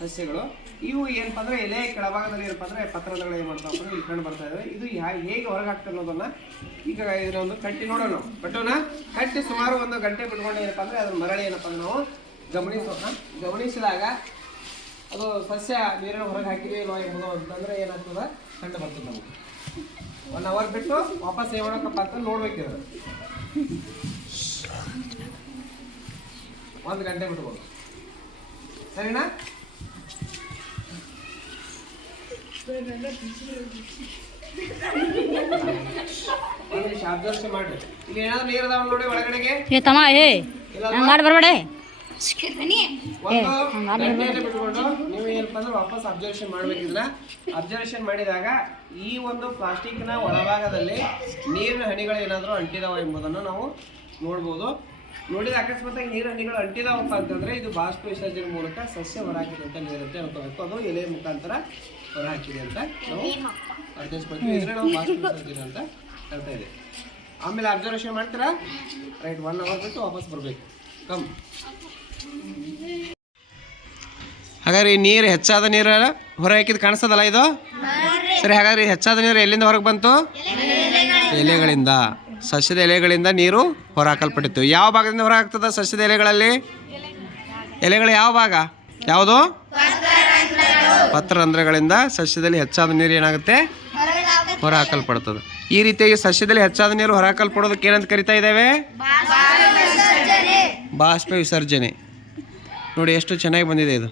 ಸಸ್ಯಗಳು. ಇವು ಏನಪ್ಪ ಅಂದ್ರೆ ಎಲೆ ಕೆಳಭಾಗದಲ್ಲಿ ಏನಪ್ಪ ಅಂದ್ರೆ ಪತ್ರದಗಳು ಏನು ಮಾಡ್ತಾವೆ ಅಂದ್ರೆ ಇಲ್ಲಿ ಕಂಡು ಬರ್ತಾ ಇದಾವೆ. ಇದು ಹೇಗೆ ಹೊರಗೆ ಹಾಕ್ತಾರೆ ಅನ್ನೋದನ್ನ ಈಗ ಇದನ್ನ ಒಂದು ಕಟ್ಟಿ ನೋಡೋಣ ಕಟ್ಟೋಣ ಕಟ್ಟಿ ಸುಮಾರು ಒಂದು ಗಂಟೆ ಬಿಟ್ಕೊಂಡು ಏನಪ್ಪ ಅಂದ್ರೆ ಅದ್ರ ಮರಳಿ ಏನಪ್ಪ ಅಂದ್ರೆ ನಾವು ಗಮನಿಸೋಣ ಗಮನಿಸಿದಾಗ ಅದು ಸಸ್ಯ ನೀರಿನ ಹೊರಗೆ ಹಾಕಿದೆ ಇಲ್ವಾ ಎಂಬುದು ಅಂತಂದ್ರೆ ಏನಾಗ್ತದೆ? ಕಂಡು ಬರ್ತದೆ ನಮಗೆ. ಒನ್ ಅವರ್ ಬಿಟ್ಟು ವಾಪಸ್ ಏನು ಮಾಡೋಕಪ್ಪ ಅಂತ ನೋಡ್ಬೇಕಿದ್ರೆ ಒಂದು ಗಂಟೆ ಬಿಟ್ಬೋದು. ಸರಿನಾ? ಏ ತಮ್ಮ ಏ ಬರಬೇಡ. ನೀವು ಏನಪ್ಪ ಅಂದ್ರೆ ವಾಪಸ್ ಅಬ್ಸರ್ವೇಷನ್ ಮಾಡ್ಬೇಕಿದ್ರ ಅಬ್ಸರ್ವೇಷನ್ ಮಾಡಿದಾಗ ಈ ಒಂದು ಪ್ಲಾಸ್ಟಿಕ್ನ ಒಳಭಾಗದಲ್ಲಿ ನೀರಿನ ಹನಿಗಳು ಏನಾದ್ರೂ ಅಂಟಿದಾವ ಎಂಬುದನ್ನು ನಾವು ನೋಡ್ಬೋದು. ನೋಡಿದ ಅಕಸ್ಮಾತಾಗಿ ನೀರು ಹನಿಗಳು ಅಂಟಿದಾವಪ್ಪ ಅಂತಂದ್ರೆ ಇದು ಬಾಷ್ಪ ವಿಸರ್ಜನೆ ಮೂಲಕ ಸಸ್ಯ ಹೊರಹಾಕಿದೆ ಅಂತ ನೀರಂತೆ ಅನ್ಕೋಬೇಕು ಅದು ಎಲೆ ಮುಖಾಂತರ ಹೊರಹಾಕಿದೆ ಅಂತ ನಾವು ಅರ್ಥೈಸ್ಕೊಳ್ತೀವಿ. ಇದ್ರೆ ನಾವು ಬಾಷ್ಪ ವಿಸರ್ಜನೆ ಅಂತ ಹೇಳ್ತಾ ಇದೆ ಆಮೇಲೆ ಅಬ್ಸರ್ವೇಷನ್ ಮಾಡ್ತೀರಾ? ರೈಟ್ ಒನ್ ಅವರ್ ಬಿಟ್ಟು ವಾಪಸ್ ಬರಬೇಕು. ಕಮ್ ಹಾಗಾದ್ರೆ ಈ ನೀರು ಹೆಚ್ಚಾದ ನೀರು ಹೊರ ಹಾಕಿದ್ ಕಾಣಿಸ್ತದಲ್ಲ ಇದು? ಸರಿ ಹಾಗಾದ್ರೆ ಹೆಚ್ಚಾದ ನೀರು ಎಲ್ಲಿಂದ ಹೊರಗೆ ಬಂತು? ಎಲೆಗಳಿಂದ. ಸಸ್ಯದ ಎಲೆಗಳಿಂದ ನೀರು ಹೊರಹಾಕಲ್ಪಟ್ಟಿತ್ತು. ಯಾವ ಭಾಗದಿಂದ ಹೊರಹಾಕ್ತದೆ ಸಸ್ಯದ ಎಲೆಗಳಲ್ಲಿ? ಎಲೆಗಳು ಯಾವ ಭಾಗ? ಯಾವುದು? ಪತ್ರರಂಧ್ರಗಳಿಂದ ಸಸ್ಯದಲ್ಲಿ ಹೆಚ್ಚಾದ ನೀರು ಏನಾಗುತ್ತೆ? ಹೊರಹಾಕಲ್ಪಡ್ತದೆ ಈ ರೀತಿಯಾಗಿ ಸಸ್ಯದಲ್ಲಿ ಹೆಚ್ಚಾದ ನೀರು ಹೊರಹಾಕಲ್ಪಡೋದಕ್ಕೆ ಏನಂತ ಕರಿತಾ ಇದ್ದಾವೆ? ಬಾಷ್ಪ ವಿಸರ್ಜನೆ. ನೋಡಿ ಎಷ್ಟು ಚೆನ್ನಾಗಿ ಬಂದಿದೆ ಇದು.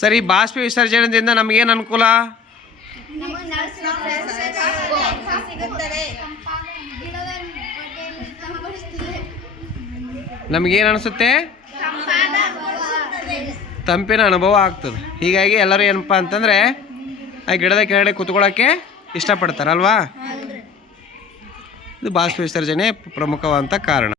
ಸರಿ, ಬಾಷ್ಪ ವಿಸರ್ಜನೆಯಿಂದ ನಮಗೇನು ಅನುಕೂಲ? ನಮಗೇನು ಅನಿಸುತ್ತೆ? ತಂಪಿನ ಅನುಭವ ಆಗ್ತದೆ. ಹೀಗಾಗಿ ಎಲ್ಲರೂ ಏನಪ್ಪ ಅಂತಂದರೆ ಆ ಗಿಡದ ಕೆಳಗಡೆ ಕೂತ್ಕೊಳ್ಳೋಕ್ಕೆ ಇಷ್ಟಪಡ್ತಾರಲ್ವಾ? ಇದು ಬಾಷ್ಪ ವಿಸರ್ಜನೆ ಪ್ರಮುಖವಾದಂಥ ಕಾರಣ.